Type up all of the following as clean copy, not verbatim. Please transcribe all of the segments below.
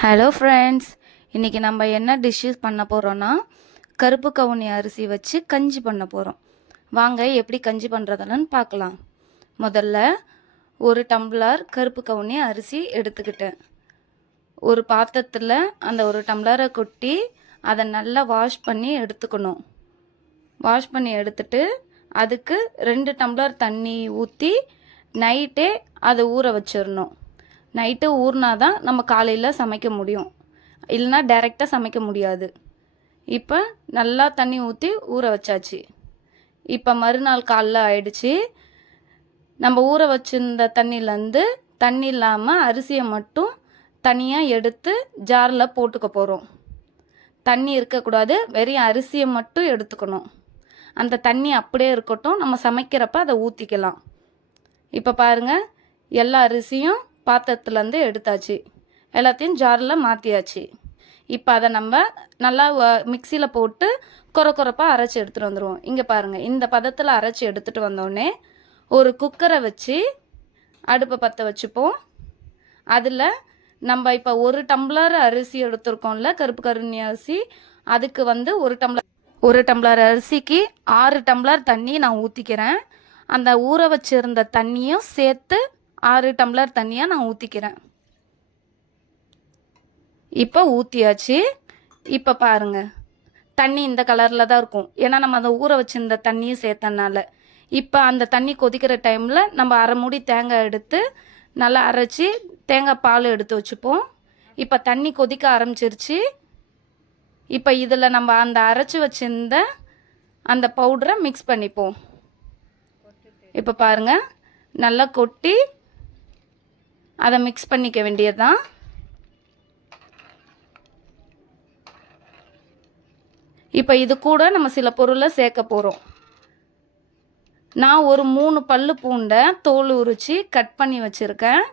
Hello friends, இன்றைக்கி நம்ம என்ன டிஷ்ஷஸ் பண்ண போகிறோன்னா கருப்பு கவுனி அரிசி வச்சு கஞ்சி பண்ண போகிறோம். வாங்க எப்படி கஞ்சி பண்ணுறதுன்னு பார்க்கலாம். முதல்ல ஒரு டம்ளர் கருப்பு கவுனி அரிசி எடுத்துக்கிட்டேன். ஒரு பாத்திரத்தில் அந்த ஒரு டம்ளரை கொட்டி அதை நல்லா வாஷ் பண்ணி எடுத்துக்கணும். வாஷ் பண்ணி எடுத்துட்டு அதுக்கு 2 டம்ளர் தண்ணி ஊற்றி நைட்டே அதை ஊற வச்சிடணும். நைட்டு ஊறினா தான் நம்ம காலையில் சமைக்க முடியும், இல்லைனா டைரெக்டாக சமைக்க முடியாது. இப்போ நல்லா தண்ணி ஊற்றி ஊற வச்சாச்சு. இப்போ மறுநாள் காலைல ஆயிடுச்சு. நம்ம ஊற வச்சிருந்த தண்ணியிலேருந்து தண்ணி இல்லாமல் அரிசியை மட்டும் தனியாக எடுத்து ஜாரில் போட்டுக்க போகிறோம். தண்ணி இருக்கக்கூடாது, வெறும் அரிசியை மட்டும் எடுத்துக்கணும். அந்த தண்ணி அப்படியே இருக்கட்டும், நம்ம சமைக்கிறப்ப அதை ஊற்றிக்கலாம். இப்போ பாருங்கள், எல்லா அரிசியும் பாத்திரத்துலேருந்து எடுத்தாச்சு, எல்லாத்தையும் ஜாரில் மாற்றியாச்சு. இப்போ அதை நம்ம நல்லா மிக்சியில் போட்டு கொரப்பாக அரைச்சி எடுத்துகிட்டு வந்துடுவோம். இங்கே பாருங்கள், இந்த பதத்தில் அரைச்சி எடுத்துகிட்டு வந்தோடனே ஒரு குக்கரை வச்சு அடுப்பை பற்ற வச்சுப்போம். அதில் நம்ம இப்போ 1 டம்ளர் அரிசி எடுத்துருக்கோம்ல, கருப்பு கருணி அரிசி, அதுக்கு ஒரு டம்ளர் அரிசிக்கு 6 டம்ளர் தண்ணி நான் ஊற்றிக்கிறேன். அந்த ஊற வச்சிருந்த தண்ணியும் சேர்த்து 6 டம்ளர் தண்ணியாக நான் ஊற்றிக்கிறேன். இப்போ ஊற்றியாச்சு. இப்போ பாருங்கள், தண்ணி இந்த கலரில் தான் இருக்கும், ஏன்னா நம்ம அதை ஊற வச்சிருந்த தண்ணியும் சேர்த்தனால. இப்போ அந்த தண்ணி கொதிக்கிற டைமில் நம்ம அரை மூடி தேங்காய் எடுத்து நல்லா அரைச்சி தேங்காய் பால் எடுத்து வச்சுப்போம். இப்போ தண்ணி கொதிக்க ஆரம்பிச்சிருச்சு. இப்போ இதில் நம்ம அந்த அரைச்சி வச்சிருந்த அந்த பவுடரை மிக்ஸ் பண்ணிப்போம். இப்போ பாருங்கள், நல்லா கொட்டி அதை மிக்ஸ் பண்ணிக்க வேண்டியது தான். இப்போ இது கூட நம்ம சில பொருளை சேர்க்க போகிறோம். நான் ஒரு 3 பல்லு பூண்டை தோல் உரித்து கட் பண்ணி வச்சுருக்கேன்.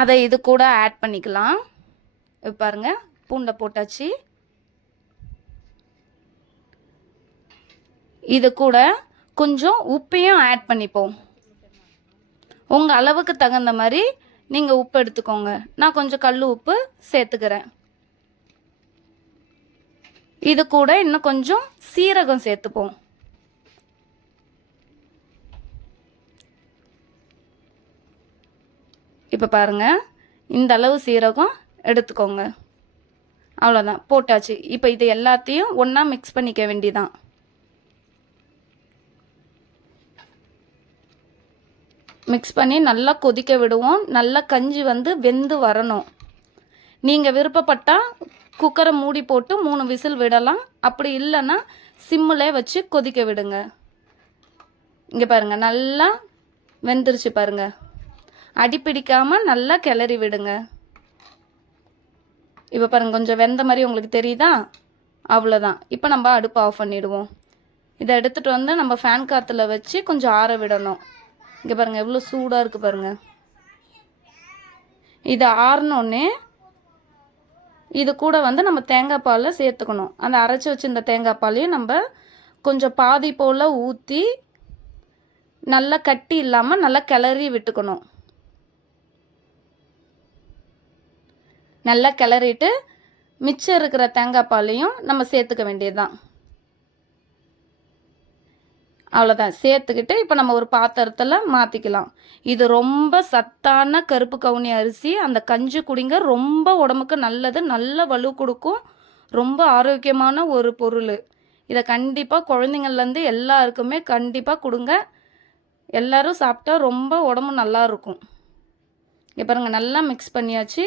அதை இது கூட ஆட் பண்ணிக்கலாம். இப்போ பாருங்கள், பூண்டை போட்டாச்சு. இது கூட கொஞ்சம் உப்பையும் ஆட் பண்ணிப்போம். உங்கள் அளவுக்கு தகுந்த மாதிரி நீங்கள் உப்பு எடுத்துக்கோங்க. நான் கொஞ்சம் கல் உப்பு சேர்த்துக்கிறேன். இது கூட இன்னும் கொஞ்சம் சீரகம் சேர்த்துப்போம். இப்போ பாருங்கள், இந்த அளவு சீரகம் எடுத்துக்கோங்க. அவ்வளோதான், போட்டாச்சு. இப்போ இது எல்லாத்தையும் ஒன்றா மிக்ஸ் பண்ணிக்க வேண்டியதான். மிக்ஸ் பண்ணி நல்லா கொதிக்க விடுவோம். நல்லா கஞ்சி வெந்து வரணும். நீங்கள் விருப்பப்பட்டால் குக்கரை மூடி போட்டு 3 விசில் விடலாம். அப்படி இல்லைன்னா சிம்மில் வச்சு கொதிக்க விடுங்க. இங்கே பாருங்கள், நல்லா வெந்துருச்சு பாருங்கள். அடிப்பிடிக்காமல் நல்லா கிளறி விடுங்க. இப்போ பாருங்கள், கொஞ்சம் வெந்த மாதிரி உங்களுக்கு தெரியுதா? அவ்வளோதான். இப்போ நம்ம அடுப்பு ஆஃப் பண்ணிவிடுவோம். இதை எடுத்துகிட்டு வந்து நம்ம ஃபேன் காற்றுல வச்சு கொஞ்சம் ஆற விடணும். இங்கே பாருங்கள், எவ்வளோ சூடாக இருக்குது பாருங்கள். இது ஆறினோடனே இது கூட நம்ம தேங்காய் பாலை சேர்த்துக்கணும். அந்த அரைச்சி வச்சுருந்த தேங்காய் பாலையும் நம்ம கொஞ்சம் பாதி போல் ஊற்றி நல்லா கட்டி இல்லாமல் நல்லா கிளறி விட்டுக்கணும். நல்லா கிளறிட்டு மிச்சம் இருக்கிற தேங்காய் பாலையும் நம்ம சேர்த்துக்க வேண்டியதுதான். அவ்வளோதான், சேர்த்துக்கிட்டு இப்போ நம்ம ஒரு பாத்திரத்தில் மாற்றிக்கலாம். இது ரொம்ப சத்தான கருப்பு கவுனி அரிசி. அந்த கஞ்சி குடிங்க, ரொம்ப உடம்புக்கு நல்லது, நல்ல வலு கொடுக்கும், ரொம்ப ஆரோக்கியமான ஒரு பொருள். இதை கண்டிப்பாக குழந்தைங்கள்லேருந்து எல்லாருக்குமே கண்டிப்பாக கொடுங்க. எல்லோரும் சாப்பிட்டா ரொம்ப உடம்பு நல்லா இருக்கும். இப்போ பாருங்கள், நல்லா மிக்ஸ் பண்ணியாச்சு.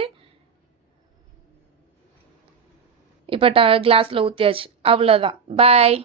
இப்போ கிளாஸில் ஊற்றியாச்சு. அவ்வளோதான், பாய்.